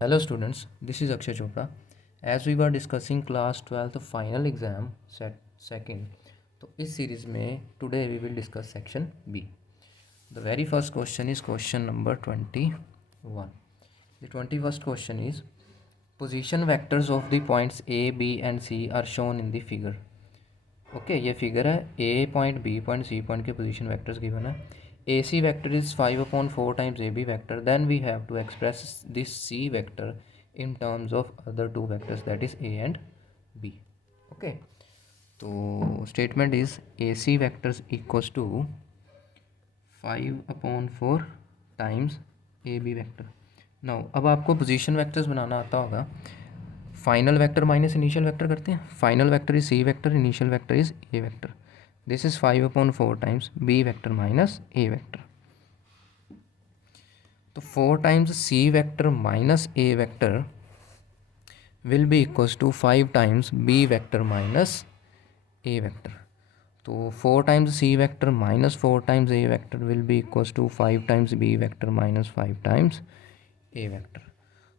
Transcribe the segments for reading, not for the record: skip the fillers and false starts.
Hello students, this is Akshay Chopra. As we were discussing class 12th final exam set second, तो इस series में today we will discuss section B. The very first question is question number 21. The 21st question is position vectors of the points A, B and C are shown in the figure. Okay, ये figure है A point, B point, C point के position vectors given है. AC vector is 5/4 times AB vector. Then we have to express this C vector in terms of other two vectors, that is A and B. Okay, तो statement is AC vectors equals to 5/4 times AB vector. Now अब आपको position vectors बनाना आता होगा. Final vector minus initial vector करते हैं. Final vector is C vector, initial vector is A vector. This is 5/4 times B vector minus A vector. तो 4 times C vector minus A vector will be equals to 5 times B vector minus A vector. तो 4 times C vector minus 4 times A vector will be equals to 5 times B vector minus 5 times A vector.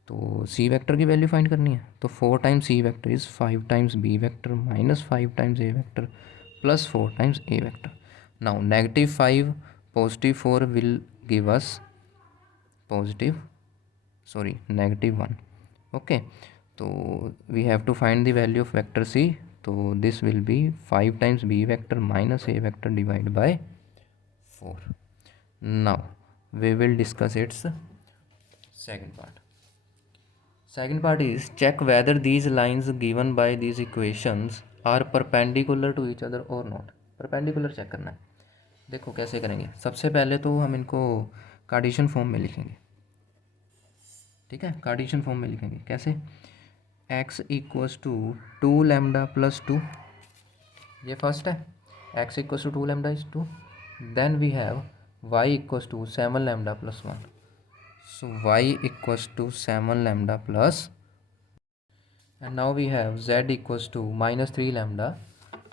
तो C vector की value find करनी है. तो 4 times C vector is 5 times B vector minus 5 times A vector plus 4 times A vector. Now -5 +4 will give us -1. Okay, तो we have to find the value of vector C. तो this will be 5 times B vector minus A vector divide by 4. Now we will discuss its second part. Second part is check whether these lines given by these equations are perpendicular to each other or not. Perpendicular check करना है. देखो कैसे करेंगे. सबसे पहले तो हम इनको कार्टेशियन फॉर्म में लिखेंगे. ठीक है, कार्टेशियन फॉर्म में लिखेंगे. कैसे? x equals to 2 lambda plus 2, ये फर्स्ट है. x equals to 2 lambda is 2. Then we have y equals to 7 lambda plus 1. So y equals to 7 lambda plus, and now we have z equals to minus 3 lambda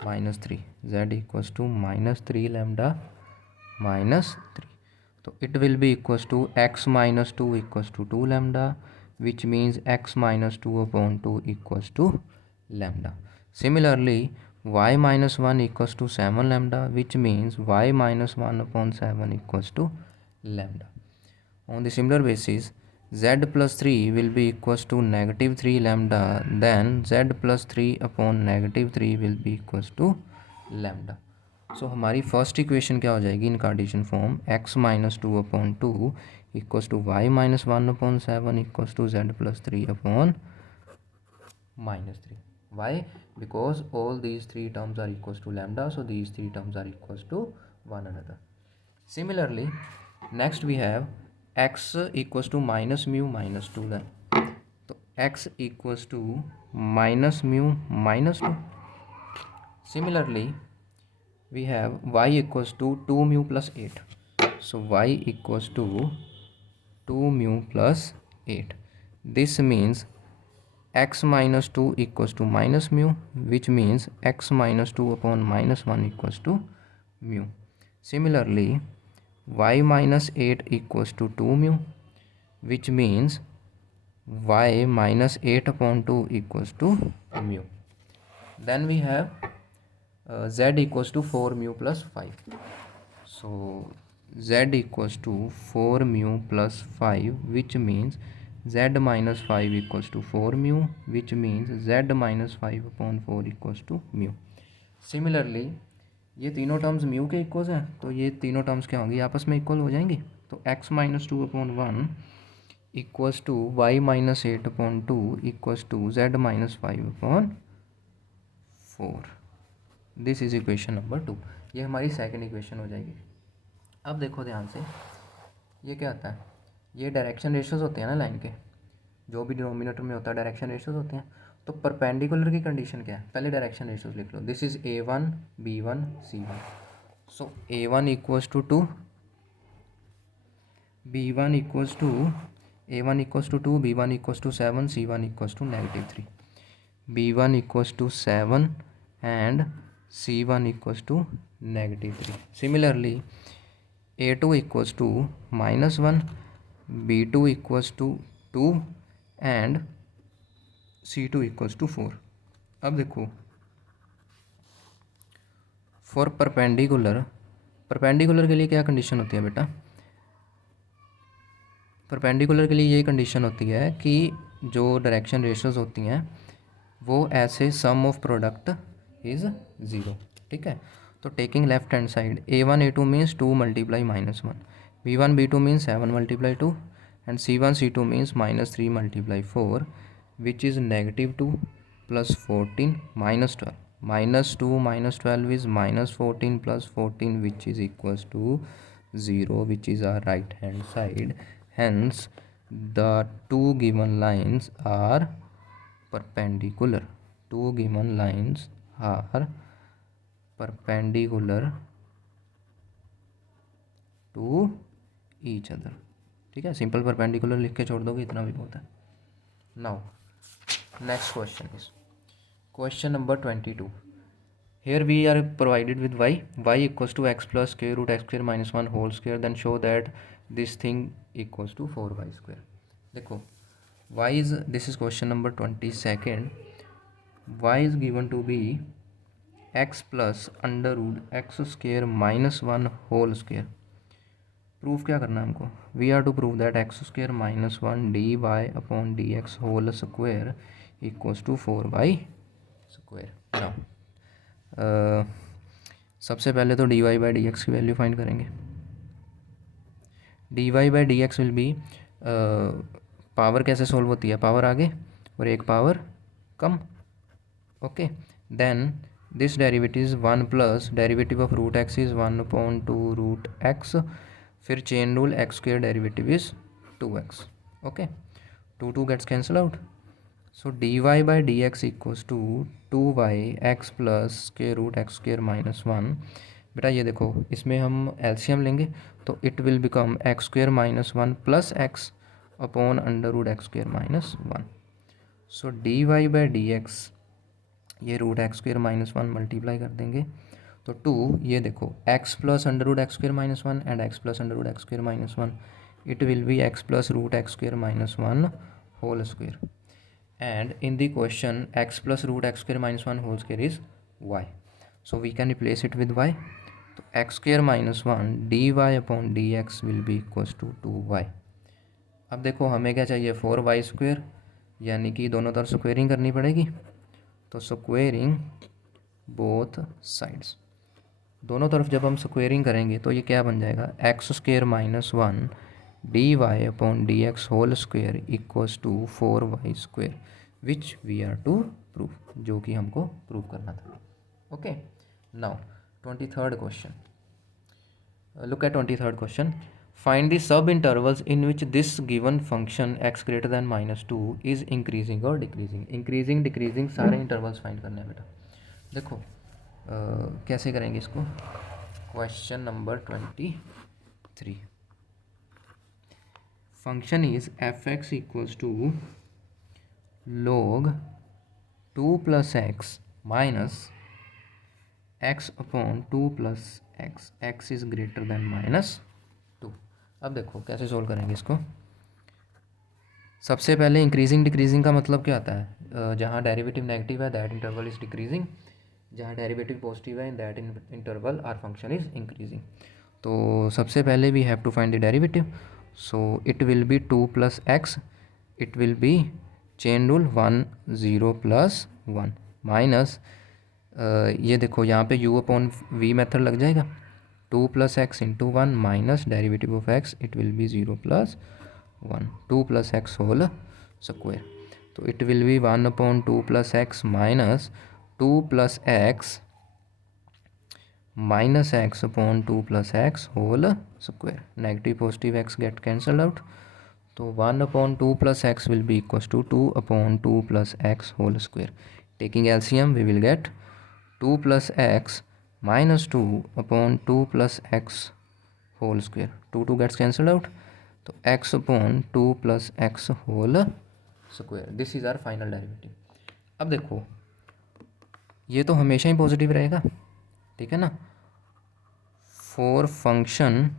minus 3. Z equals to minus 3 lambda minus 3. So it will be equals to x minus 2 equals to 2 lambda, which means x minus 2 upon 2 equals to lambda. Similarly, y minus 1 equals to 7 lambda, which means y minus 1 upon 7 equals to lambda. On the similar basis, z plus 3 will be equals to -3 lambda, then z plus 3 upon -3 will be equals to lambda. So हमारी first equation क्या हो जाएगी in Cartesian form? x minus 2 upon 2 equals to y minus 1 upon 7 equals to z plus 3 upon -3. Why? Because all these three terms are equals to lambda, so these three terms are equals to one another. Similarly, next we have x equals to minus mu minus 2. then तो x equals to minus mu minus 2. Similarly, we have y equals to 2 mu plus 8. So y equals to 2 mu plus 8. This means x minus 2 equals to minus mu, which means x minus 2 upon minus 1 equals to mu. Similarly, y minus 8 equals to 2 mu, which means y minus 8 upon 2 equals to mu. Then we have z equals to 4 mu plus 5. So z equals to 4 mu plus 5, which means z minus 5 equals to 4 mu, which means z minus 5 upon 4 equals to mu. Similarly, ये तीनों terms mu के equals हैं, तो ये तीनों terms क्या होंगी? आपस में इक्वल हो जाएंगी. तो x minus 2 upon 1 equals to y minus 8 upon 2 equals to z minus 5 upon 4. This is equation number 2. ये हमारी सेकंड इक्वेशन हो जाएगी. अब देखो ध्यान से, ये क्या होता है? ये डायरेक्शन रेशियोज होते हैं ना लाइन के, जो भी डिनोमिनेटर में होता है डायरेक्शन रेशियोज होते हैं. तो परपेंडिकुलर की कंडीशन क्या है? पहले डायरेक्शन रेशियोज लिख लो. This is a1 b1 c1. So a1 equals to 2, b1 equals to a1 equals to 2, b1 equals to 7, c1 equals to -3. b1 equals to 7 and c1 equals to -3. Similarly a2 equals to -1, b2 equals to 2 and C2 equals to 4। अब देखो for perpendicular के लिए क्या condition होती है बेटा, perpendicular के लिए यही कंडीशन होती है कि जो डायरेक्शन रेशियोज होती हैं वो ऐसे सम ऑफ प्रोडक्ट इज़ ज़ीरो। ठीक है, तो taking left hand side A1 A2 means 2 multiply -1, B1 B2 means 7 multiply 2 and C1 C2 means -3 multiply 4 which is -2 + 14 -12 -2 -12 is -14 + 14 which is equals to 0 which is our right hand side. Hence the two given lines are perpendicular. Two given lines are perpendicular to each other. ठीक है, simple perpendicular लिख के छोड़ दोगे, इतना भी बहुत है। Now next question is question number 22. Here we are provided with y equals to x plus square root x square minus 1 whole square, then show that this thing equals to 4y square. देखो y is, this is question number 22nd. y is given to be x plus under root x square minus 1 whole square. Proof क्या करना है हमको, we are to prove that x square minus 1 d y upon d x whole square equals to 4y square. Now सबसे पहले तो d y by d x की value find करेंगे। D y by d x will be, power कैसे solve होती है, power आगे और एक पावर कम। Okay, then this derivative is 1 plus derivative of root x is 1/2 root x, फिर chain rule x square derivative is 2x. Okay, 2 gets cancel out, so d y by d x equals to 2y x plus square root x square minus 1। बेटा ये देखो, इसमें हम LCM लेंगे तो it will become x square minus 1 plus x upon under root x square minus 1। So d y by d x, ये root x square minus 1 multiply कर देंगे तो 2, ये देखो x plus under root x square minus 1 and x plus under root x square minus 1, it will be x plus root x square minus 1 whole square, and in the question x plus root x square minus 1 whole square is y, so we can replace it with y. तो x square minus 1 dy upon dx will be equals to 2y. अब देखो हमें क्या चाहिए, 4y square, यानी कि दोनों तरफ स्क्वेयरिंग करनी पड़ेगी, तो स्क्वेयरिंग बोथ साइड्स, दोनों तरफ जब हम स्क्वेयरिंग करेंगे तो ये क्या बन जाएगा, x square minus 1 d y upon d x whole square equals to 4y square which we are to prove, जो कि हमको प्रूव करना था। Okay, now 23rd question, look at 23rd question, find the subintervals in which this given function x greater than -2 is increasing और decreasing. Increasing decreasing सारे intervals find करने हैं बेटा। देखो कैसे करेंगे इसको, question number 23, function is f x equals to log 2 plus x minus x upon 2 plus x is greater than -2। अब देखो कैसे सोल्व करेंगे इसको। सबसे पहले इंक्रीजिंग डिक्रीजिंग का मतलब क्या आता है, जहाँ डेरिवेटिव नेगेटिव है दैट इंटरवल इज डिक्रीजिंग, जहाँ डेरिवेटिव पॉजिटिव है in that interval are function is increasing. तो सबसे पहले we have to find the derivative, so it will be 2 plus x, it will be chain rule 1 0 + 1 minus, ये देखो यहाँ पे u upon v method लग जाएगा, 2 plus x into 1 minus derivative of x, it will be 0 + 1 2 plus x whole square, तो it will be 1/2 plus x minus 2 plus x minus x upon 2 plus x whole square, negative positive x get cancelled out, तो 1/2 plus x will be equals to 2/2 plus x whole square. Taking LCM we will get 2 plus x minus 2/2 plus x whole square, 2 gets cancelled out, तो x upon 2 plus x whole square, this is our final derivative. अब देखो ये तो हमेशा ही positive रहेगा, ठीक है ना, for function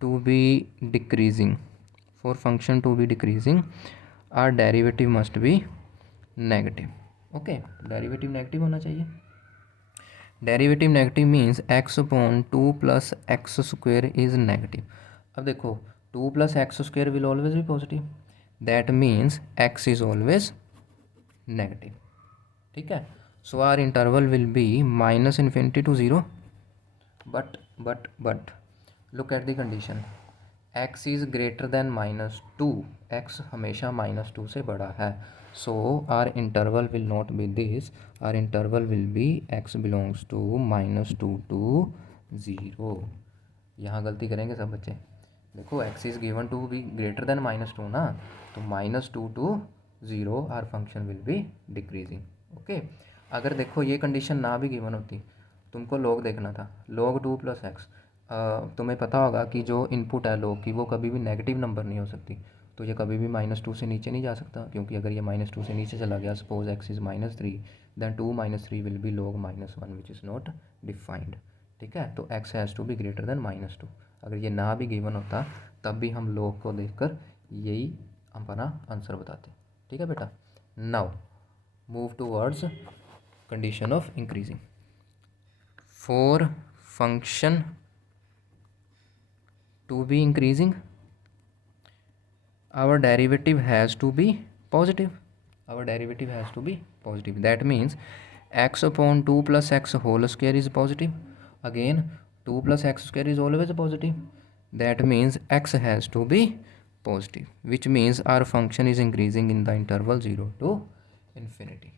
to be decreasing for function to be decreasing, our derivative must be negative. Okay, derivative negative होना चाहिए. Derivative negative means x upon 2 plus x square is negative. अब देखो 2 plus x square will always be positive. That means x is always negative. ठीक है. So our interval will be minus infinity to 0. But look at the condition. x is greater than minus 2. x हमेशा minus 2 से बड़ा है. So our interval will not be this. Our interval will be x belongs to minus 2 to 0. यहाँ गलती करेंगे सब बच्चे. देखो x is given to be greater than minus 2 ना, तो minus 2 to 0 our function will be decreasing. Okay. अगर देखो ये कंडीशन ना भी गिवन होती, तुमको log देखना था, log 2 प्लस एक्स. तुम्हें पता होगा कि जो इनपुट है log की वो कभी भी नेगेटिव नंबर नहीं हो सकती, तो ये कभी भी माइनस 2 से नीचे नहीं जा सकता, क्योंकि अगर ये माइनस 2 से नीचे चला गया, suppose x is -3, then 2 - 3 will be log -1 which is not defined. ठीक है. तो x has to be greater than -2. अगर ये ना भी गिवन होता तब भी हम log को देखकर यही अपना आंसर बताते. ठीक है बेटा. Now move towards condition of increasing. For function to be increasing, our derivative has to be positive. Our derivative has to be positive. That means x upon 2 plus x whole square is positive. Again 2 plus x square is always positive. That means x has to be positive, which means our function is increasing in the interval 0 to infinity.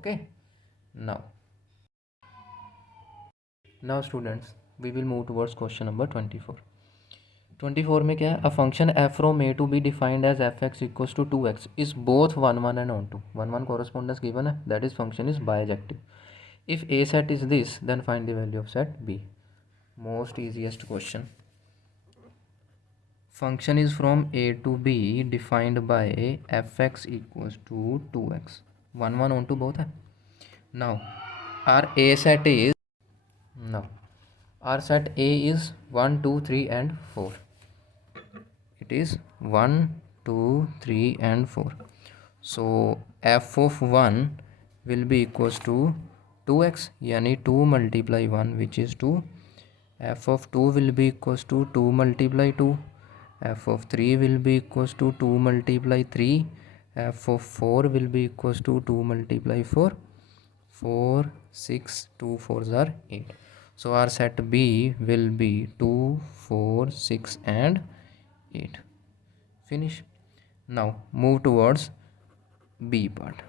Okay. Now students, we will move towards question number 24. 24 में क्या है? A function f from a to b defined as fx equals to 2x is both 1 1 and onto. 1 1 correspondence given है, that is function is bijective. If a set is this, then find the value of set b. Most easiest question. Function is from a to b defined by fx equals to 2x. 1 1 onto both है. Now our a set is, now our set a is 1 2 3 and 4. It is 1 2 3 and 4. So f of 1 will be equals to 2x, यानी 2 multiply 1 which is 2. f of 2 will be equals to 2 multiply 2. f of 3 will be equals to 2 multiply 3. f of 4 will be equals to 2 multiply 4. 4 6 2 4s are 8. So our set B will be 2 4 6 and 8. Finish. Now move towards B part.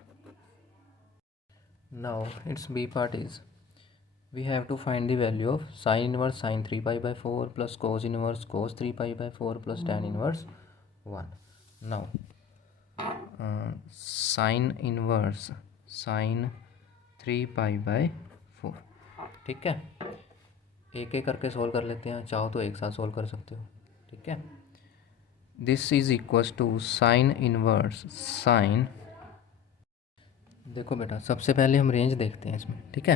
Now its B part is, we have to find the value of sin inverse sin 3 pi by 4 plus cos inverse cos 3 pi by 4 plus tan inverse 1. Now sin inverse sin 3 pi by 4. ठीक है. एक एक करके solve कर लेते हैं, चाहो तो एक साथ सोल्व कर सकते हो. ठीक है. This is equals to sine inverse sine. देखो बेटा, सबसे पहले हम रेंज देखते हैं इसमें. ठीक है.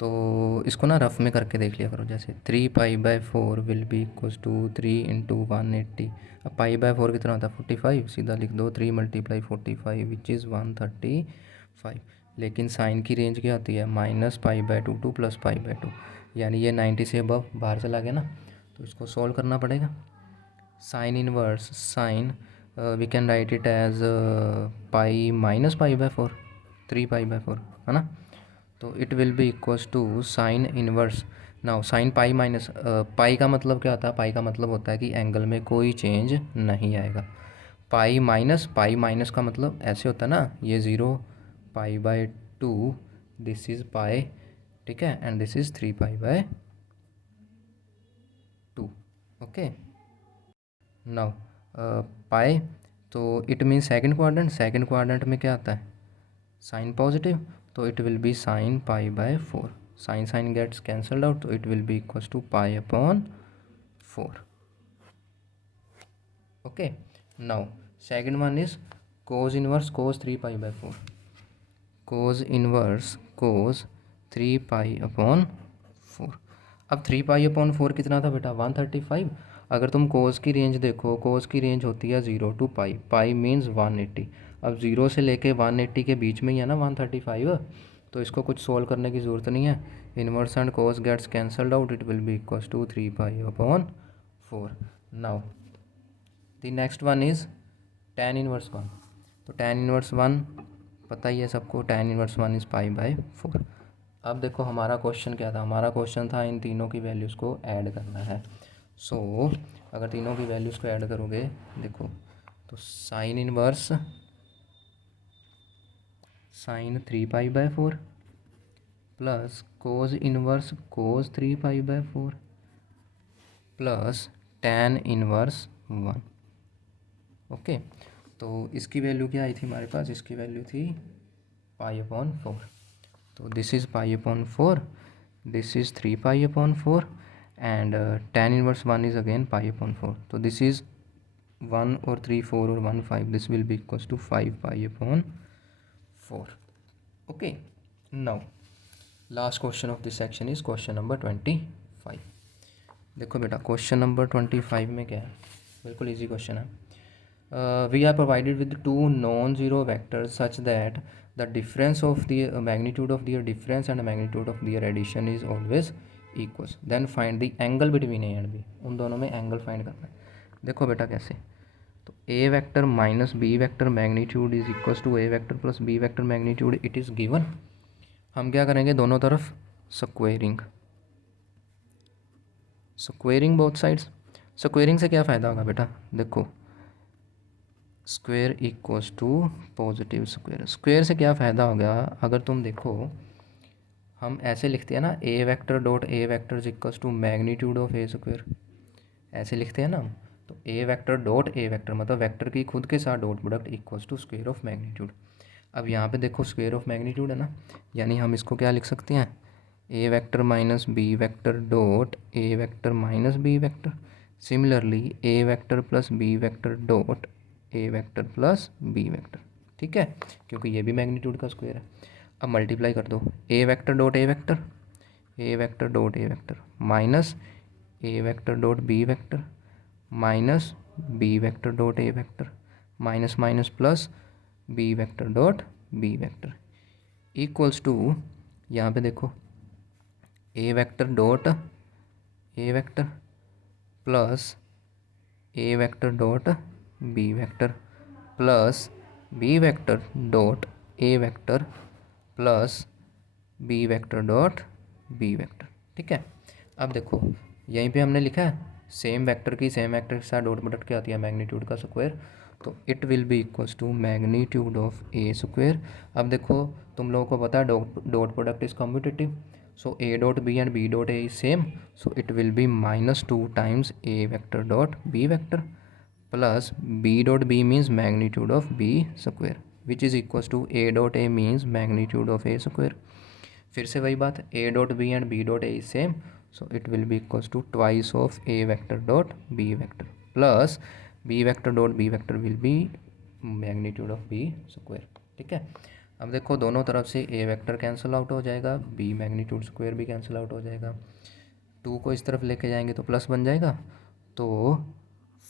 तो इसको ना रफ में करके देख लिया करो. जैसे 3 pi by 4 will be equals to 3 into 180. अब पाई बाय 4 कितना होता है? 45. सीधा लिख दो 3 मल्टीप्लाई 45 विच इज़ 135. लेकिन साइन की रेंज क्या होती है? Minus pi by 2 two plus pi by 2, यानी ये 90 से अबव बाहर चला गया ना, तो इसको सॉल्व करना पड़ेगा. Sine inverse sine we can write it as pi minus pi by 4, 3 pi by 4 है ना. तो it will be equals to sine inverse. Now sine pi minus pi का मतलब क्या होता है? पाई का मतलब होता है कि एंगल में कोई चेंज नहीं आएगा. पाई माइनस का मतलब ऐसे होता है ना, ये 0 pi by 2, this is pi. ठीक है. And this is 3 pi by 2. Okay. Now pi, तो इट मीन सेकंड क्वाड्रेंट में क्या आता है? साइन पॉजिटिव, तो it will be sine pi by 4. Sine gets cancelled out, तो it will be equals to pi upon 4. Okay. Now second one is cos inverse cos 3 pi by 4. Cos inverse cos 3 pi upon 4. अब 3 pi upon 4 कितना था बेटा? 135. अगर तुम कोस की range देखो, कोस की रेंज होती है 0 to पाई, पाई मीन्स 180। अब 0 से लेके 180 के बीच में ही है ना 135, तो इसको कुछ सोल्व करने की ज़रूरत नहीं है। Inverse and cos gets cancelled out, it will be equals to 3 pi upon 4। Now the next one is tan inverse 1। तो tan इनवर्स 1 पता ही है सबको, tan inverse 1 is pi by 4। अब देखो हमारा क्वेश्चन क्या था, हमारा क्वेश्चन था इन तीनों की वैल्यूज़ को ऐड करना है। सो अगर तीनों की वैल्यूज़ को ऐड करोगे, देखो तो sine inverse sine 3 pi by 4 plus cos inverse cos 3 pi by 4 plus tan inverse 1। Okay, तो इसकी वैल्यू क्या आई थी हमारे पास, इसकी वैल्यू थी पाई अपॉन 4। तो this is pi upon 4, this is 3 pi upon 4 and tan inverse 1 is again pi upon 4। तो this is 1 और 3 4 और 1 5, this will be equals to 5 pi upon 4। Okay, now last question of this section is question number 25। देखो बेटा question number 25 में क्या है, बिल्कुल easy question है। We are provided with two non-zero vectors such that the difference of the magnitude of their difference and magnitude of their addition is always equals. Then find the angle between A and B. उन दोनों में angle find करना है। देखो बेटा कैसे, तो A vector minus B vector magnitude is equals to A vector plus B vector magnitude, it is given. हम क्या करेंगे, दोनों तरफ squaring, squaring both sides. Squaring से क्या फ़ायदा होगा बेटा, देखो square equals to positive square. Square से क्या फ़ायदा होगा, अगर तुम देखो हम ऐसे लिखते हैं ना, a vector dot a vector equals to magnitude of a square, ऐसे लिखते हैं ना हम। तो a vector dot a vector मतलब वेक्टर की खुद के साथ dot product equals to square of magnitude. अब यहाँ पे देखो स्क्वेयर ऑफ मैग्नीट्यूड है ना, यानी हम इसको क्या लिख सकते हैं, a vector minus B vector dot a vector minus B vector. Similarly a vector plus B vector dot a vector plus B vector, ठीक है, क्योंकि ये भी मैग्नीट्यूड का स्क्वायर है। अब मल्टीप्लाई कर दो, a vector dot a vector, a vector dot a vector minus A vector dot B vector minus B vector dot a vector minus minus plus B vector dot B vector equals to, यहाँ पे देखो a vector dot a vector plus a vector dot B vector plus B vector dot a vector plus B vector dot B vector, ठीक है। अब देखो यहीं पे हमने लिखा है सेम वेक्टर की सेम वेक्टर के साथ डॉट प्रोडक्ट क्या आती है, मैग्नीट्यूड का स्क्वायर, तो it will be equals to magnitude of A square. अब देखो तुम लोगों को पता है dot product is commutative, so A dot B and B dot A is same, so it will be -2 times A vector dot B vector plus B dot B means magnitude of B square which is equals to A dot A means magnitude of A square. फिर से वही बात, ए dot B and B dot A is same, so it will be equals to twice of A vector dot B vector plus B vector dot B vector will be magnitude of B square, ठीक है। अब देखो दोनों तरफ से ए vector cancel out हो जाएगा, B magnitude square भी कैंसिल आउट हो जाएगा, 2 को इस तरफ लेके जाएंगे तो प्लस बन जाएगा, तो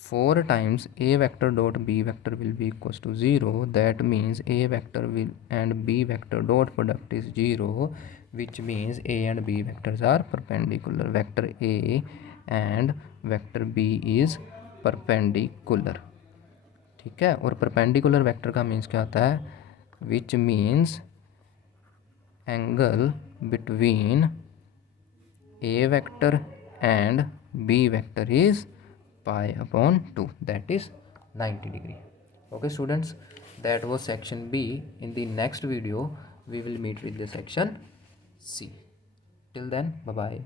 4 times A vector dot B vector will be equals to 0, that means A vector will and B vector dot product is 0, which means A and B vectors are perpendicular, vector A and vector B is perpendicular, ठीक है। और perpendicular vector का means क्या होता है, which means angle between A vector and B vector is pi upon 2, that is 90 degree. Okay students, that was section B. In the next video we will meet with the section C. Till then, bye bye.